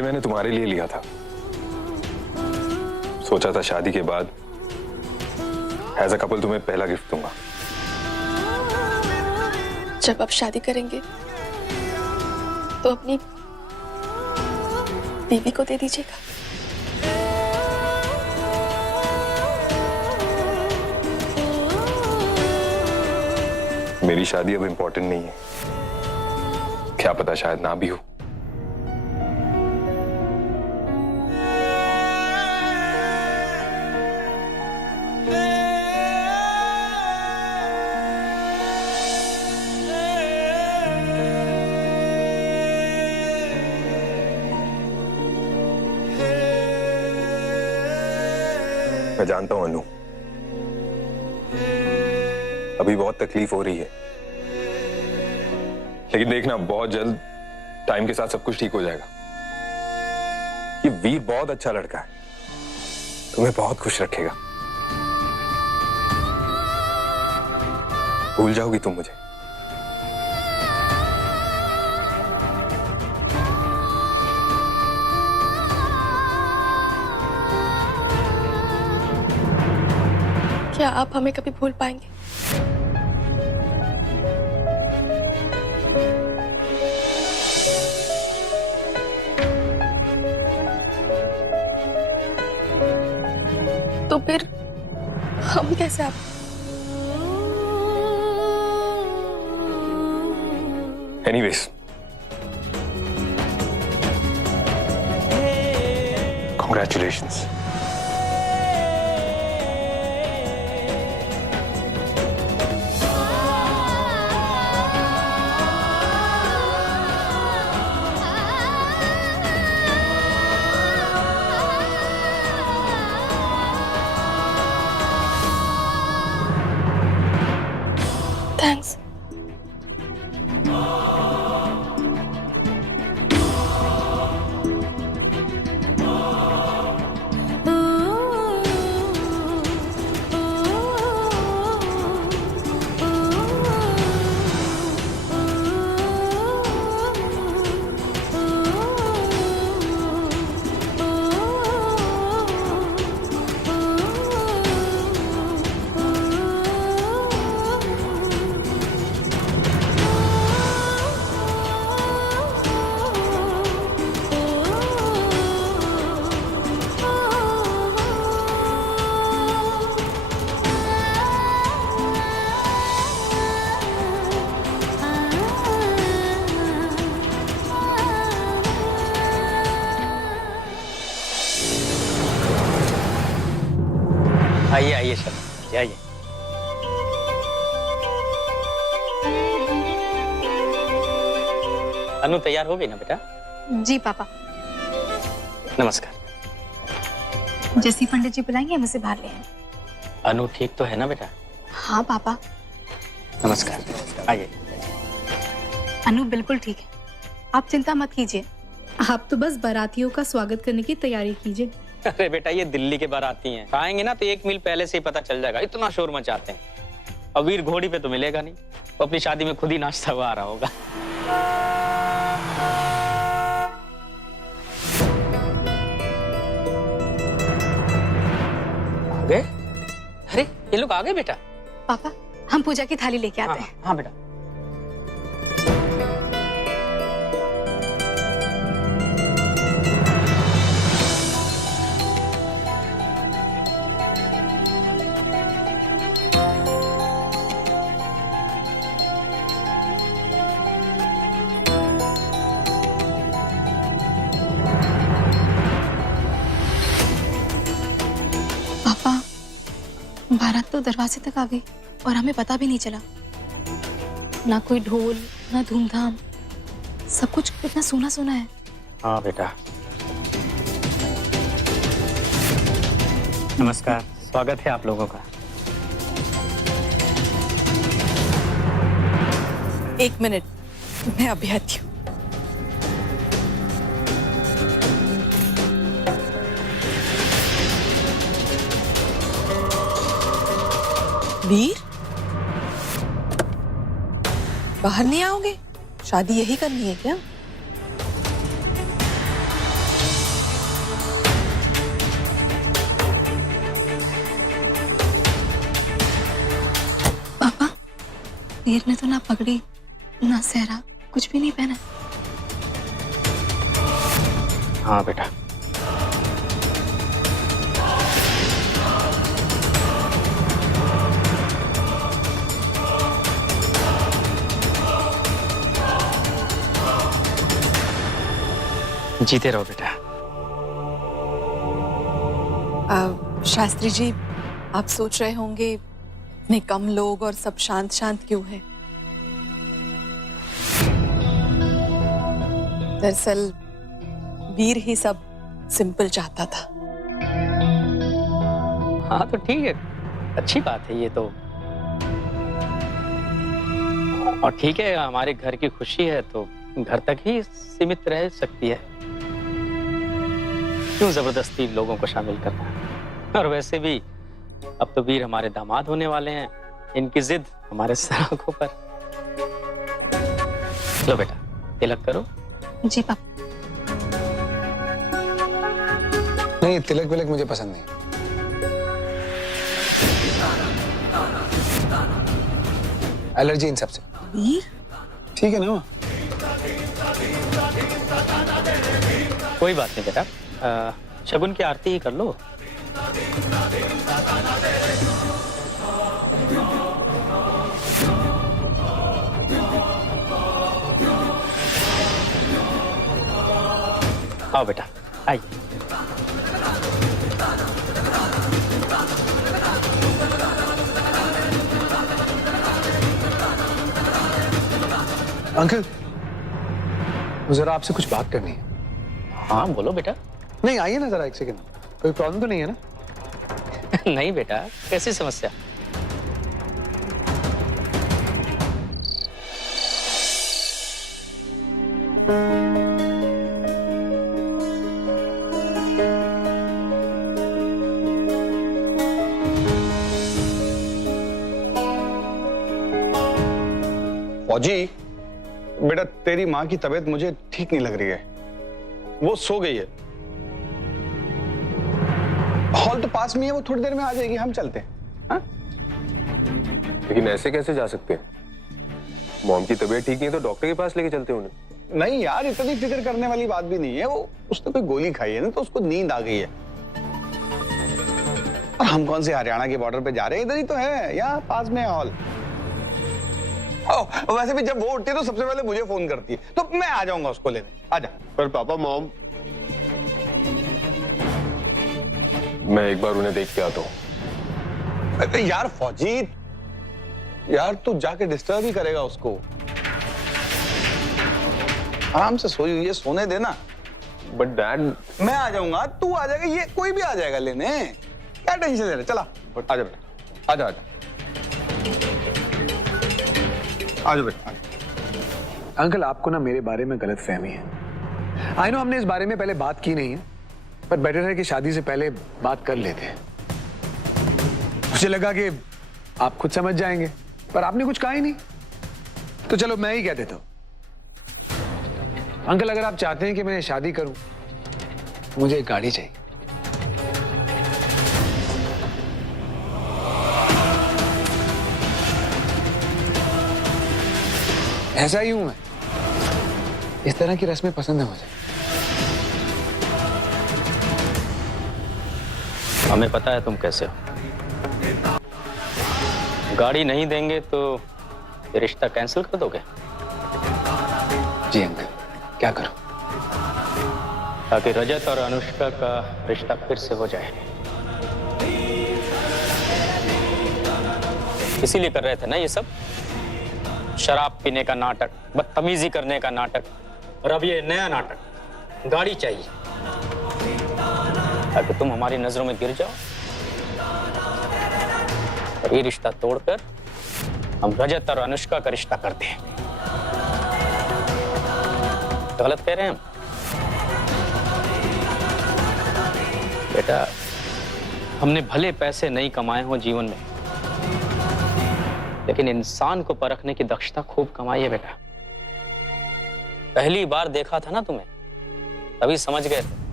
ये मैंने तुम्हारे लिए लिया था। सोचा था शादी के बाद एज अ कपल तुम्हें पहला गिफ्ट दूंगा। जब आप शादी करेंगे तो अपनी बीवी को दे दीजिएगा। मेरी शादी अब इम्पोर्टेंट नहीं है, क्या पता शायद ना भी हो। मैं जानता हूं अनु, अभी बहुत तकलीफ हो रही है, लेकिन देखना बहुत जल्द टाइम के साथ सब कुछ ठीक हो जाएगा। ये वीर बहुत अच्छा लड़का है, तुम्हें बहुत खुश रखेगा। भूल जाओगी तुम मुझे। क्या आप हमें कभी भूल पाएंगे? तो फिर हम कैसे आप? Anyways, congratulations. थैंक्स। आइए आइए सर, आइए। अनु तैयार हो गई ना बेटा? जी पापा। नमस्कार। जैसी पंडित जी बुलाएंगे हम उसे बाहर ले आएंगे। अनु ठीक तो है ना बेटा? हाँ पापा। नमस्कार, आइए। अनु बिल्कुल ठीक है, आप चिंता मत कीजिए। आप तो बस बारातियों का स्वागत करने की तैयारी कीजिए। अरे बेटा, ये दिल्ली के बाराती हैं, आएंगे ना तो 1 मील पहले से ही पता चल जाएगा, इतना शोर मचाते हैं। अब वीर घोड़ी पे तो मिलेगा नहीं, वो अपनी शादी में खुद ही नाचता हुआ आ रहा होगा। आ गए? अरे ये लोग आ गए बेटा। पापा हम पूजा की थाली लेके आते हैं। हाँ बेटा। बारात तो दरवाजे तक आ गई और हमें पता भी नहीं चला। ना कोई ढोल ना धूमधाम, सब कुछ इतना सोना सोना है। हाँ बेटा। नमस्कार, स्वागत है आप लोगों का। 1 मिनट, मैं अभी आती हूँ। वीर, बाहर नहीं आओगे? शादी यही करनी है क्या? वीर ने तो ना पगड़ी ना सेहरा कुछ भी नहीं पहना। हाँ बेटा। जीते रहो बेटा। शास्त्री जी, आप सोच रहे होंगे इतने कम लोग और सब शांत शांत क्यों है? दरअसल वीर ही सब सिंपल चाहता था। हाँ तो ठीक है, अच्छी बात है ये तो। और ठीक है, हमारे घर की खुशी है तो घर तक ही सीमित रह सकती है। क्यों जबरदस्ती लोगों को शामिल करना है? और वैसे भी अब तो वीर हमारे दामाद होने वाले हैं, इनकी जिद हमारे सराखों पर। लो बेटा, तिलक करो। जी पापा। नहीं, तिलक विलक मुझे पसंद नहीं। एलर्जी इन सबसे। वीर? ठीक है ना? कोई बात नहीं बेटा, शगुन की आरती ही कर लो। आओ बेटा, आइए। अंकल, जरा आपसे कुछ बात करनी है। हाँ बोलो बेटा। नहीं, आइए ना जरा एक सेकंड। कोई प्रॉब्लम तो नहीं है ना? नहीं बेटा, कैसी समस्या? फौजी, बेटा तेरी माँ की तबीयत मुझे ठीक नहीं लग रही है। वो सो गई है। हॉल तो पास में है, वो थोड़ी देर में आ जाएगी, हम चलते हैं। हाँ? लेकिन ऐसे कैसे जा सकते हैं? मॉम की तबीयत ठीक नहीं है तो डॉक्टर के पास लेके चलते हैं उन्हें। नहीं यार, इतनी फिक्र करने वाली बात भी नहीं है। वो उसने कोई गोली खाई है ना, तो उसको नींद आ गई है। और हम कौन से हरियाणा के बॉर्डर पे जा रहे हैं? इधर ही तो है, यहाँ पास में है हॉल। वैसे भी जब वो उठती है तो सबसे पहले मुझे फोन करती है, तो मैं आ जाऊंगा उसको लेने। आजा। पर पापा, मॉम। मैं एक बार उन्हें देख के आता हूँ। अरे यार फौजी, यार तू जाके डिस्टर्ब ही करेगा उसको। आराम से सोई हुई है, सोने देना। बट डैड, मैं आ जाऊंगा, तू आ जाएगा, ये कोई भी आ जाएगा लेने। क्या टेंशन ले रहे? चला आजा बेटा, आजा आजा आजा बेटा। अंकल, आपको ना मेरे बारे में गलत फहमी है। आई नो हमने इस बारे में पहले बात की नहीं है, पर बेटर है कि शादी से पहले बात कर लेते हैं। मुझे लगा कि आप खुद समझ जाएंगे, पर आपने कुछ कहा ही नहीं, तो चलो मैं ही कह देता हूं। अंकल, अगर आप चाहते हैं कि मैं शादी करूं, मुझे एक गाड़ी चाहिए। ऐसा ही हूं मैं, इस तरह की रस्में पसंद है मुझे। हमें पता है तुम कैसे हो। गाड़ी नहीं देंगे तो ये रिश्ता कैंसिल कर दोगे? जी अंकल, क्या करूं? ताकि रजत और अनुष्का का रिश्ता फिर से हो जाए। इसीलिए कर रहे थे ना ये सब, शराब पीने का नाटक, बदतमीजी करने का नाटक, और अब ये नया नाटक, गाड़ी चाहिए ताकि तुम हमारी नजरों में गिर जाओ और ये रिश्ता तोड़कर हम रजत और अनुष्का का रिश्ता करते हैं। गलत कह रहे हैं हम? बेटा, हमने भले पैसे नहीं कमाए हो जीवन में, लेकिन इंसान को परखने की दक्षता खूब कमाई है बेटा। पहली बार देखा था ना तुम्हें, तभी समझ गए थे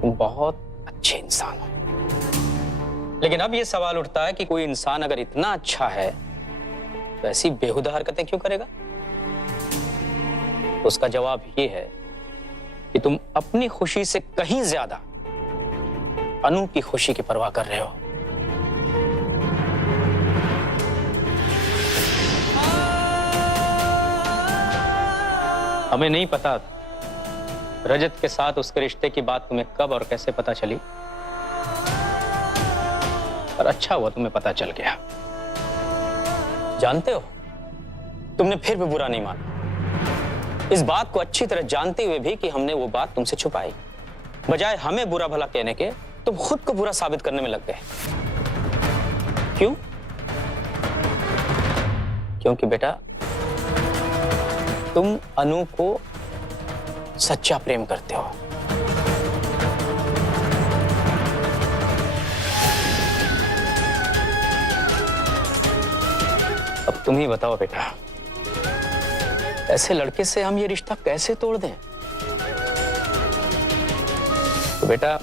तुम बहुत अच्छे इंसान हो। लेकिन अब यह सवाल उठता है कि कोई इंसान अगर इतना अच्छा है तो ऐसी बेहुदा हरकतें क्यों करेगा? उसका जवाब ये है कि तुम अपनी खुशी से कहीं ज्यादा अनु की खुशी की परवाह कर रहे हो। हमें नहीं पता रजत के साथ उसके रिश्ते की बात तुम्हें कब और कैसे पता चली, पर अच्छा हुआ तुम्हें पता चल गया। जानते हो, तुमने फिर भी बुरा नहीं माना, इस बात को अच्छी तरह जानते हुए भी कि हमने वो बात तुमसे छुपाई। बजाय हमें बुरा भला कहने के तुम खुद को बुरा साबित करने में लग गए। क्यों? क्योंकि बेटा तुम अनु को सच्चा प्रेम करते हो। अब तुम ही बताओ बेटा, ऐसे लड़के से हम ये रिश्ता कैसे तोड़ दें? तो बेटा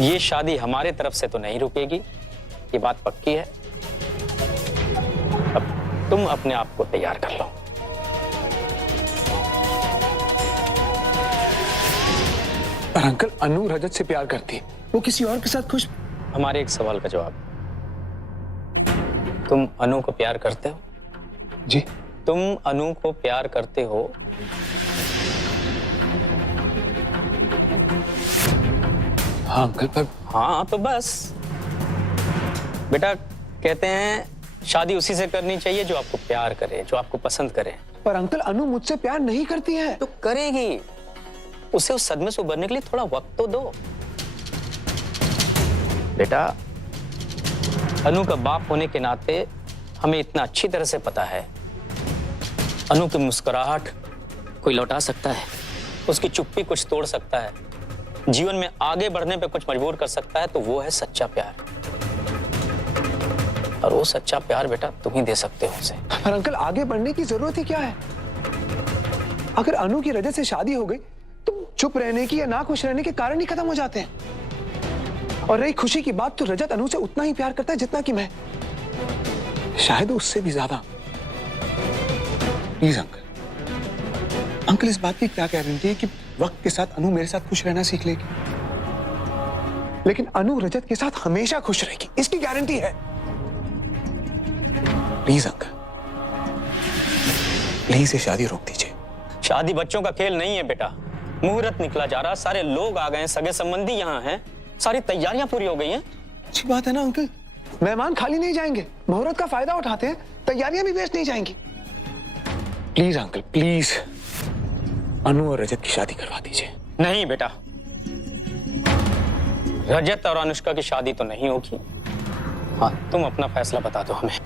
ये शादी हमारे तरफ से तो नहीं रुकेगी, ये बात पक्की है। अब तुम अपने आप को तैयार कर लो। पर अंकल, अनु रजत से प्यार करती है, वो किसी और के साथ खुश। हमारे एक सवाल का जवाब, तुम अनु को प्यार करते हो? जी। तुम अनु को प्यार करते हो? हाँ अंकल, पर हाँ तो बस बेटा, कहते हैं शादी उसी से करनी चाहिए जो आपको प्यार करे, जो आपको पसंद करे। पर अंकल, अनु मुझसे प्यार नहीं करती है। तो करेगी, उसे उस सदमे से उबरने के लिए थोड़ा वक्त तो दो। बेटा अनु का बाप होने के नाते हमें इतना अच्छी तरह से पता है, अनु की मुस्कुराहट कोई लौटा सकता है, उसकी चुप्पी कुछ तोड़ सकता है, जीवन में आगे बढ़ने पे कुछ मजबूर कर सकता है, तो वो है सच्चा प्यार। और वो सच्चा प्यार बेटा तुम ही दे सकते हो उसे। पर अंकल, आगे बढ़ने की जरूरत ही क्या है? अगर अनु की रजत से शादी हो गई तो चुप रहने की या ना खुश रहने के कारण ही खत्म हो जाते हैं। और रही खुशी की बात, तो रजत अनु से उतना ही प्यार करता है जितना कि मैं, शायद उससे भी ज्यादा। प्लीज अंकल, इस बात की क्या गारंटी है कि वक्त के साथ अनु मेरे साथ खुश रहना सीख लेगी? लेकिन अनु रजत के साथ हमेशा खुश रहेगी, इसकी गारंटी है। प्लीज अंकल, प्लीज ये शादी रोक दीजिए। शादी बच्चों का खेल नहीं है बेटा। मुहूर्त निकला जा रहा, सारे लोग आ गए, सगे संबंधी यहाँ हैं, सारी तैयारियां पूरी हो गई हैं। अच्छी बात है ना अंकल, मेहमान खाली नहीं जाएंगे, मुहूर्त का फायदा उठाते हैं, तैयारियां भी वेस्ट नहीं जाएंगी। प्लीज अंकल, प्लीज अनु और रजत की शादी करवा दीजिए। नहीं बेटा, रजत और अनुष्का की शादी तो नहीं होगी। हाँ, तुम अपना फैसला बता दो हमें।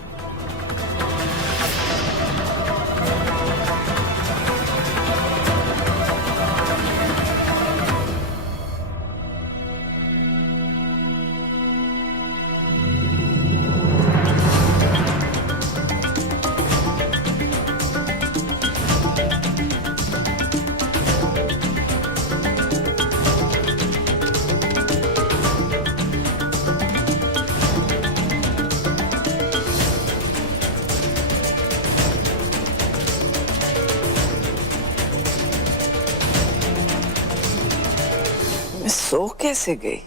मैं सो कैसे गई?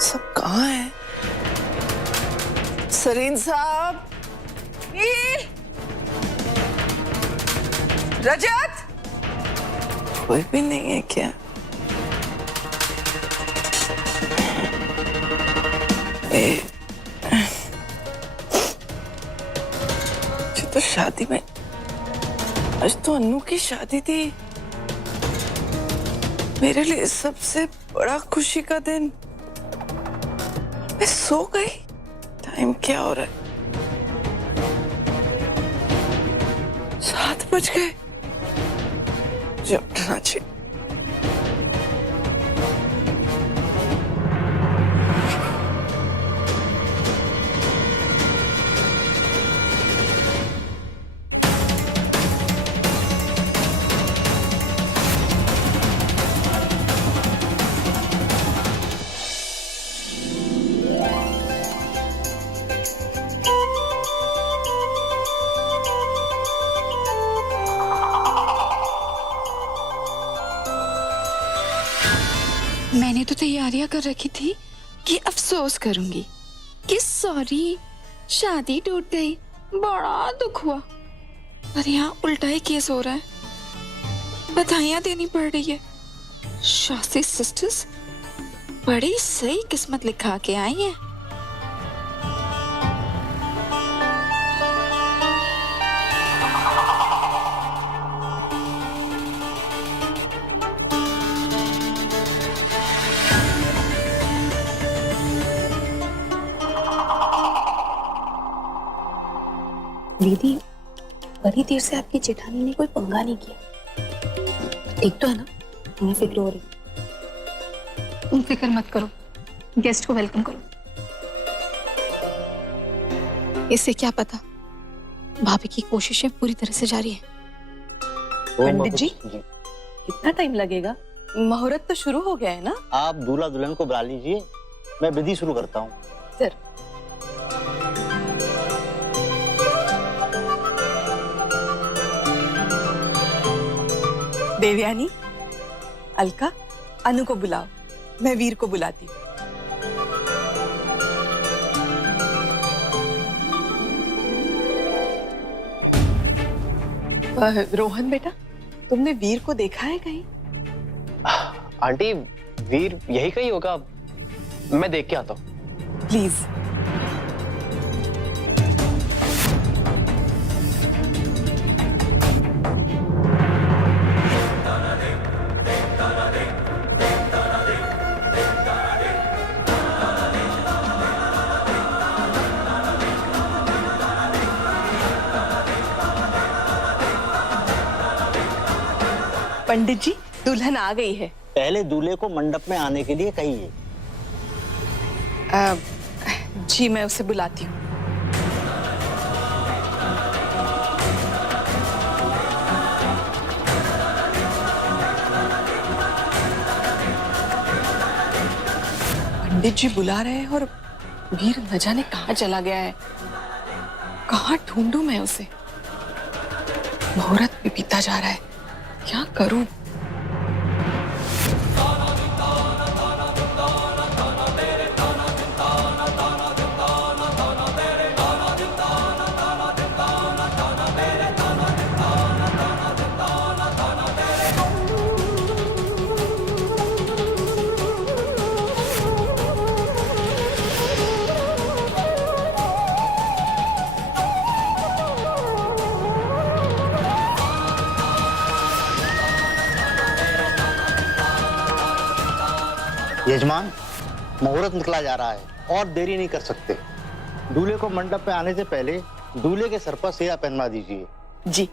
सब कहाँ है? सरीन साहब, ये रजत, कोई भी नहीं है क्या? जो तो शादी में, आज तो अनु की शादी थी, मेरे लिए सबसे बड़ा खुशी का दिन। मैं सो गई। टाइम क्या हो रहा है? 7 बज गए। मुझे उठना चाहिए। मैंने तो तैयारियां कर रखी थी कि अफसोस करूंगी कि सॉरी शादी टूट गई, बड़ा दुख हुआ। पर यहाँ उल्टा ही केस हो रहा है, बधाइयां देनी पड़ रही है। शास्त्री सिस्टर्स बड़ी सही किस्मत लिखा के आई हैं। दीदी, बड़ी देर से आपकी जेठानी ने कोई पंगा नहीं किया। एक तो है ना, तुम्हें फिक्र हो रही। तुम फिक्र मत करो, गेस्ट को वेलकम करो। इससे क्या पता, भाभी की कोशिशें पूरी तरह से जारी है। पंडित जी, कितना टाइम लगेगा? मुहूर्त तो शुरू हो गया है ना? आप दूल्हा दुल्हन को बुला लीजिए, मैं विधि शुरू करता हूँ। सर, देवयानी, अलका, अनु को बुलाओ, मैं वीर को बुलाती हूँ। रोहन बेटा, तुमने वीर को देखा है कहीं? आंटी, वीर यही कहीं होगा, मैं देख के आता हूँ। प्लीज। पंडित जी, दुल्हन आ गई है। पहले दूल्हे को मंडप में आने के लिए कहिए। जी, मैं उसे बुलाती हूँ। पंडित जी बुला रहे हैं और वीर न जाने कहाँ चला गया है। कहाँ ढूंढूं मैं उसे? मुहूर्त भी बीता जा रहा है, क्या करूं? यजमान, मुहूर्त निकला जा रहा है और देरी नहीं कर सकते। दूल्हे को मंडप पे आने से पहले दूल्हे के सर पर सेहरा पहनवा दीजिए। जी।